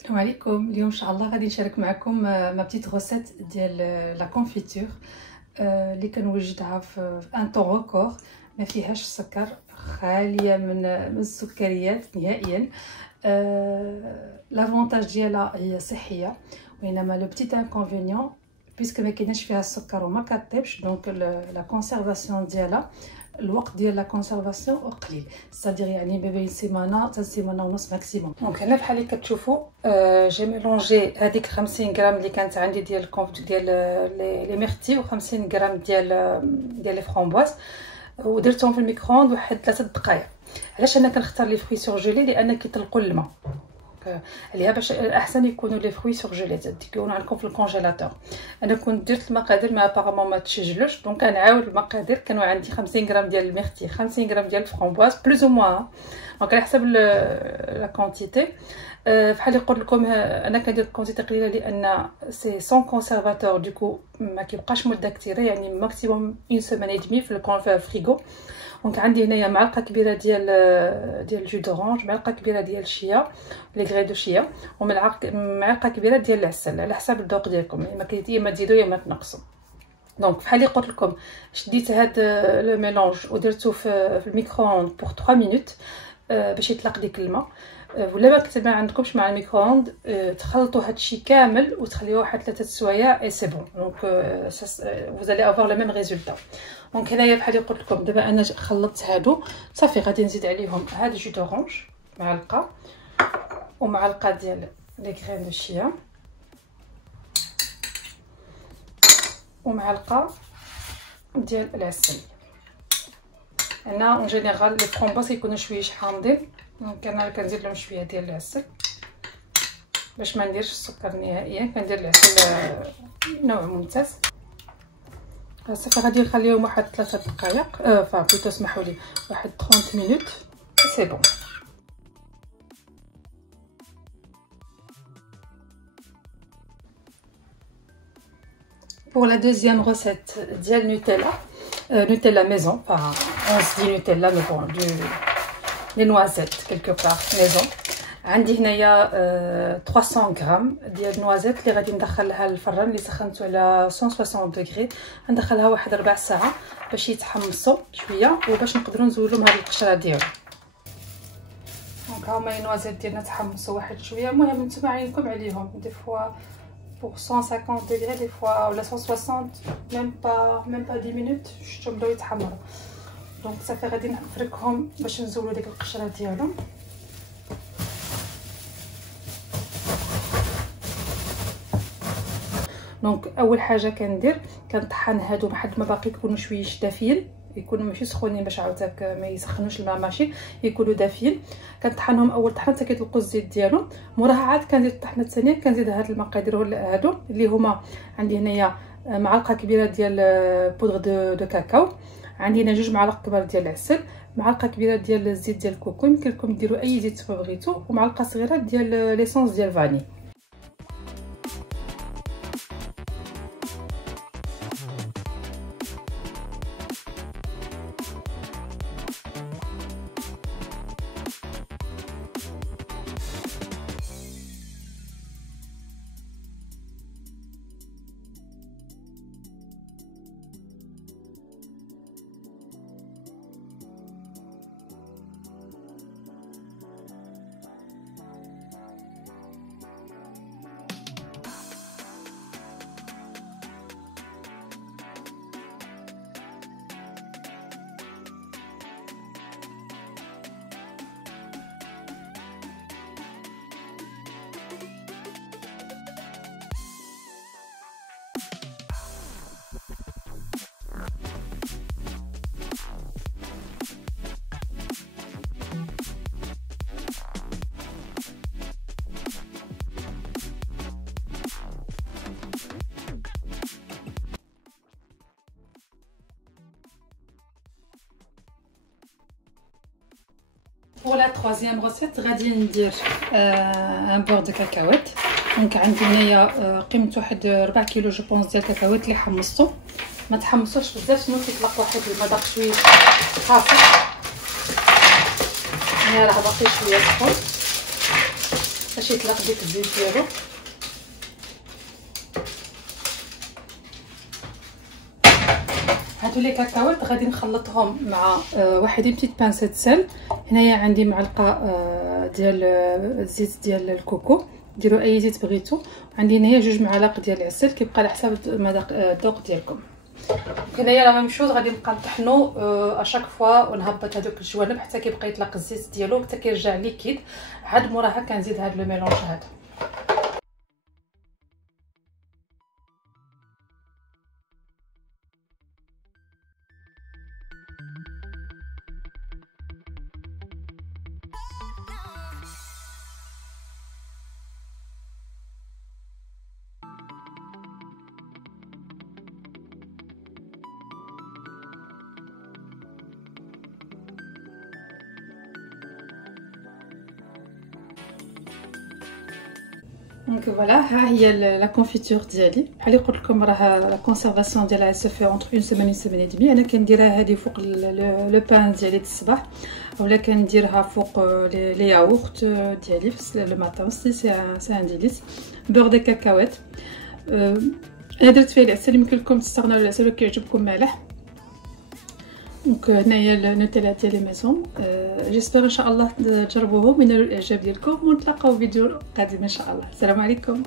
السلام عليكم. اليوم ان شاء الله غادي نشارك معكم ما بتيت غوسيت ديال لا كونفيتور اللي كنوجدها في ان طون ريكور، ما فيهاش السكر، خاليه من السكريات نهائيا. لافونتاج ديالها هي صحيه، وانما لو بتيت انكونفينيون بيسك ما كايناش فيها السكر وما كطيبش، دونك لا كونسيرفاسيون ديالها الوقت ديال لا كونسيرفاسيون قليل، صدير يعني ما بين سيمانه حتى سيمانه ونص ماكسيموم. دونك هنا بحال اللي كتشوفوا جي ميلونجي هذيك 50 غرام اللي كانت عندي ديال ديال لي ميرتي و50 غرام ديال لي فرامبواز، ودرتهم في الميكرووند واحد 3 دقائق. علاش انا كنختار لي فروي سورجيلي؟ لان كيطلقوا الماء عليها، باش احسن يكونوا لي فروي سورجيلي تكونوا عندكم في الكونجيلاتور. انا كنت درت المقادير ما ابارامون ما تسجلوش، دونك كنعاود المقادير. كانوا عندي 50 غرام ديال الميرتي، 50 غرام ديال الفرامبواز بلوز او موان، دونك على حسب لا كونتيتي. بحال اللي قلت لكم انا كندير كونتيتي قليله لان سي سون كونسيرفاتور، دوكو ما كيبقاش مده كثيره، يعني ماكسيموم اون سيمانه دمي في الفريغو. دونك عندي هنايا معلقه كبيره ديال جو دورانج، معلقه كبيره ديال الشيا لي غري دو شيا، ومعلقه كبيره ديال العسل على حسب الذوق ديالكم، يا ما تزيدوا يا ما تنقصوا. دونك بحال اللي قلت لكم شديت هاد لو ميلونج ودرتو في الميكرووند بور 3 مينوت باش يطلق ديك الماء. ولا ما كنت ما عندكمش مع الميكرووند تخلطوا هادشي كامل وتخليوه واحد 3 سوايع اي سي بون. دونك فوزالي افوار لو ميم ريزولطا. دونك هنايا بحال اللي قلت لكم دابا انا خلطت هادو صافي، غادي نزيد عليهم هاد جو دورانج معلقه، ومعلقه ديال لي غرين دو شيا، ومعلقه ديال العسل. انا اون جينيرال لي فرامبواز كيكونوا شويه حامضين، دونك انا كنزيد لهم شويه ديال العسل باش ما نديرش السكر نهائيا. كندير العسل نوع ممتاز. صافي غادي نخليهم واحد 3 دقائق بلوتو اسمحوا لي واحد 30 مينوت سي بون. Pour la deuxième recette ديال نوتيلا، نوتيلا ميزون، on se dit نوتيلا mais bon les noisettes quelque part maison. عندي هنايا 300 غرام ديال نوازيت اللي غادي ندخلها للفران اللي سخنته على 160 دوغري، ندخلها واحد 4 ساعات باش يتحمصوا شويه وباش نقدروا نزولوا هاد القشره ديالهم. دونك هما النوازيت ديالنا تحمصوا واحد شويه، المهم نتوما عينكم عليهم، دي فوا pour 150 degrés des fois ولا 160 même pas 10 minutes شفتهم بداو يتحمروا. دونك صافي غادي نفركهم باش نزولوا ديك القشره ديالهم. دونك اول حاجه كندير كنطحن هادو لحد ما باقي يكونوا شويه دافيين، يكونوا ماشي سخونين باش عاوتاك ما يسخنوش الماء، ماشي يكونوا دافيين. كنطحنهم اول طحنه حتى كيطلقوا الزيت ديالهم، موراها عاد كنزيد الطحنه الثانيه كنزيد هاد المقادير هادو اللي هما عندي هنايا معلقه كبيره ديال بودغ دو كاكاو، عندي هنا 2 معالق كبار ديال العسل، معلقه كبيره ديال الزيت ديال الكوكو، يمكن لكم ديروا اي زيت بغيتو، ومعلقه صغيره ديال ليسونس ديال فاني. Pour la troisième recette غادي ندير ان بور دو كاكاوات. دونك عندي هنايا قيمه واحد 4 كيلو جو بونس ديال الكاكاوات اللي حمصتو، ما تحمصوش بزاف سنو كيطلق واحد المذاق شويه خاص. هنا راه باقي شويه سخون، باش يطلق ديك الزيت ديالو. هادو لي كاكاوات غادي نخلطهم مع واحد بيتيت بانسيت سل. هنايا عندي معلقه ديال الزيت ديال الكوكو، ديروا اي زيت بغيتو. عندي هنايا 2 معالق ديال العسل، كيبقى على حساب الذوق ديالكم. هنايا لا ميم شوز غادي نبقى نطحنو اشاك فوا ونهبط هذوك الجوانب حتى كيبقى يطلق الزيت ديالو حتى كيرجع ليكيد. عاد موراها كنزيد هذا لو ميلونج هذا. دونك فوالا، ها هي لا كونفيتور ديالي. بحال اللي قلت لكم راه لا كونسيرفاسيون ديالها سوفي اونتر اون سيمين اون سيمين اي دمي. انا كنديرها هذه فوق لو بان ديالي د الصباح، ولا كنديرها فوق لي ياغورت ديالي في لو ماتان. سي ان ديليس. بور دي كاكاوات انا درت فيه العسل، يمكن لكم تستغناو على العسل كيعجبكم مالح. دونك هنايا النوتيلا ديالي ميزون. جيسبر ان شاء الله تجربوهم وينالوا الاعجاب ديالكم، ونتلاقاو فيديو قادم ان شاء الله. السلام عليكم.